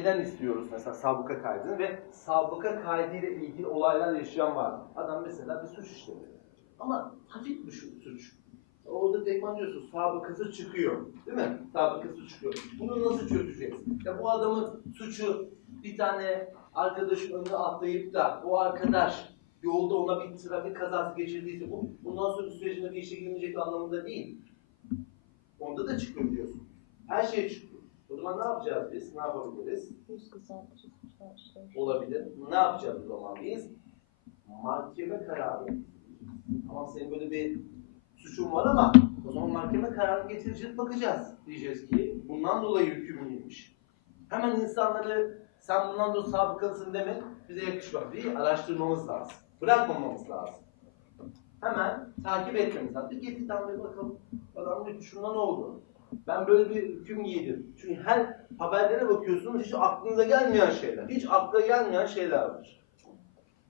neden istiyoruz mesela sabıka kaydını ve sabıka kaydıyla ilgili olaylar yaşayan var. Adam mesela bir suç işledi. Ama hafif bir suç. Orada tekman diyorsun sabıkası çıkıyor. Değil mi? Sabıkası çıkıyor. Bunu nasıl çözeceğiz? Ya bu adamın suçu bir tane arkadaşın önüne atlayıp da o arkadaş yolda ona bir trafik kazası geçirdiyse bu bundan sonra sürecinde bir işe girmeyecek anlamında değil. Onda da çıkıyor biliyorsun. Her şey çıkıyor. Zaman ne yapacağız biz? Ne yapabiliriz? Olabilir. Ne yapacağız o zaman biz? Mahkeme kararı. Ama senin böyle bir suçun var ama o zaman mahkeme kararı getireceğiz bakacağız. Diyeceğiz ki bundan dolayı hükümlüymüş. Hemen insanları sen bundan dolayı sabıkalısın demek bize yakışmaz. Bir araştırmamız lazım. Bırakmamamız lazım. Hemen takip etmemiz lazım. Bir getir tamam bir bakalım. Adam diyor ki şundan ne oldu? Ben böyle bir hüküm giydim. Çünkü her haberlere bakıyorsunuz hiç aklınıza gelmeyen şeyler. Hiç akla gelmeyen şeyler var.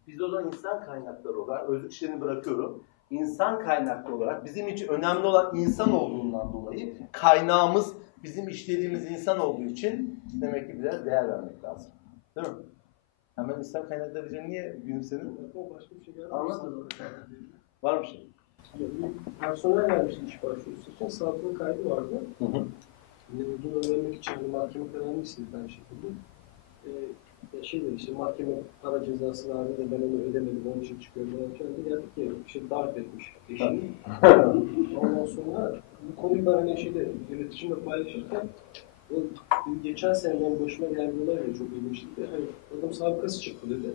Biz o zaman insan kaynakları olarak, özlük işlerini bırakıyorum. İnsan kaynaklı olarak bizim için önemli olan insan olduğundan dolayı kaynağımız bizim işlediğimiz insan olduğu için demek ki biraz değer vermek lazım. Değil mi? Hemen insan kaynakları niye gülümsedin? O başka bir şey geldi. Anladım. Var mı şey? Bir personel vermişti iş başvurusu için sabıka kaydı vardı. Hı hı. Şimdi bunu öğrenmek için hani mahkeme kararını istedi aynı şekilde. Ee, ya şey dedi işte mahkeme para cezası verdi de ben onu ödemedim onun için çıkıyorum filan diye geldik ki işte darp etmiş eşini. Ondan sonra bu konuyu ben hani şeyde iletişimle paylaşırken o geçen sene benim başıma geldi olay da çok ilginçti. Hani adam sabıkası çıktı dedi.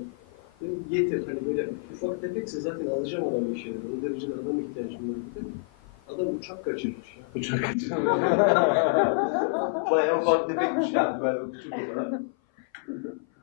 Dedim getir hani böyle ufak tefekse zaten alacağım adamı işe. O derecede adam ihtiyacım var dedi. Adam uçak kaçırmış ya. Uçak kaçırma. Bayağı ufak tefekmiş yani böyle küçük olarak.